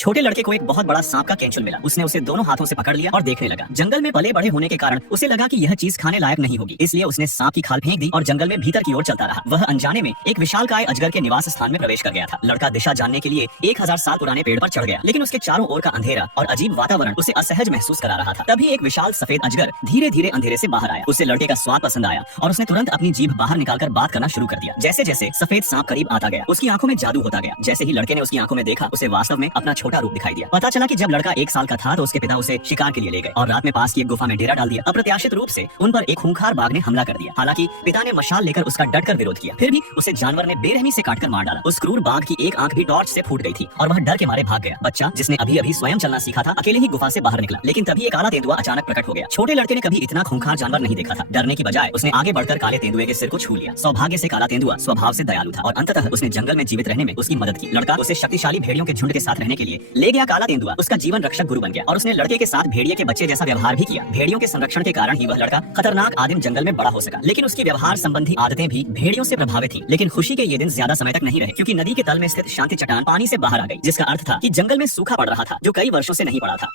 छोटे लड़के को एक बहुत बड़ा सांप का कैंचुल मिला। उसने उसे दोनों हाथों से पकड़ लिया और देखने लगा। जंगल में पले बड़े होने के कारण उसे लगा कि यह चीज खाने लायक नहीं होगी, इसलिए उसने सांप की खाल फेंक दी और जंगल में भीतर की ओर चलता रहा। वह अनजाने में एक विशालकाय अजगर के निवास स्थान में प्रवेश कर गया था। लड़का दिशा जानने के लिए 1000 साल पुराने पेड़ पर चढ़ गया, लेकिन उसके चारों ओर का अंधेरा और अजीब वातावरण उसे असहज महसूस करा रहा था। तभी एक विशाल सफेद अजगर धीरे धीरे अंधेरे से बाहर आया। उसे लड़के का स्वाद पसंद आया और उसने तुरंत अपनी जीभ बाहर निकालकर बात करना शुरू कर दिया। जैसे जैसे सफेद सांप करीब आता गया, उसकी आंखों में जादू होता गया। जैसे ही लड़के ने उसकी आंखों में देखा, उसे वास्तव में अपना छोटा रूप दिखाई दिया। पता चला कि जब लड़का 1 साल का था तो उसके पिता उसे शिकार के लिए ले गए और रात में पास की एक गुफा में डेरा डाल दिया। अप्रत्याशित रूप से उन पर एक खूंखार बाघ ने हमला कर दिया। हालांकि पिता ने मशाल लेकर उसका डटकर विरोध किया, फिर भी उसे जानवर ने बेरहमी से काटकर मार डाला। उस क्रूर बाघ की एक आंख भी टॉर्च से फूट गई थी और वह डर के मारे भाग गया। बच्चा जिसने अभी अभी स्वयं चलना सीखा था, अकेले ही गुफा से बाहर निकला, लेकिन तभी एक काला तेंदुआ अचानक प्रकट हो गया। छोटे लड़के ने कभी इतना खूंखार जानवर नहीं देखा था। डरने की बजाय उसने आगे बढ़कर काले तेंदुए के सिर को छू लिया। सौभाग्य से काला तेंदुआ स्वभाव से दयालु था और अंततः उसने जंगल में जीवित रहने में उसकी मदद की। लड़का उसे शक्तिशाली भेड़ियों के झुंड के साथ रहने के लिए ले गया। काला तेंदुआ उसका जीवन रक्षक गुरु बन गया और उसने लड़के के साथ भेड़िए के बच्चे जैसा व्यवहार भी किया। भेड़ियों के संरक्षण के कारण ही वह लड़का खतरनाक आदिम जंगल में बड़ा हो सका, लेकिन उसकी व्यवहार संबंधी आदतें भी भेड़ियों से प्रभावित थी। लेकिन खुशी के ये दिन ज्यादा समय तक नहीं रहे, क्योंकि नदी के तल में स्थित शांति चट्टान पानी से बाहर आ गई, जिसका अर्थ था कि जंगल में सूखा पड़ रहा था जो कई वर्षों से नहीं पड़ा था।